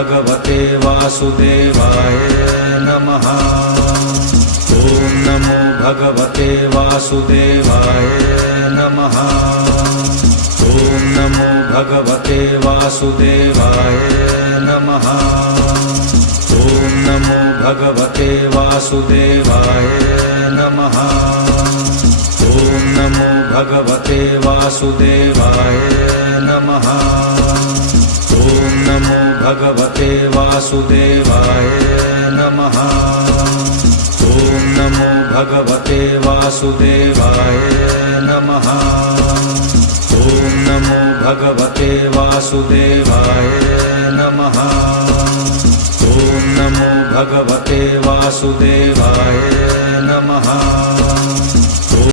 भगवते वासुदेवाय नमः। ॐ नमो भगवते वासुदेवाय नमः। ॐ नमो भगवते वासुदेवाय नमः। ॐ नमो भगवते वासुदेवाय नमः। ॐ नमो भगवते वासुदेवाय नमः। ॐ नमो भगवते वासुदेवाय नमः। ॐ नमो भगवते वासुदेवाय नमः। ॐ नमो भगवते वासुदेवाय नमः। ॐ नमो भगवते वासुदेवाय नमः।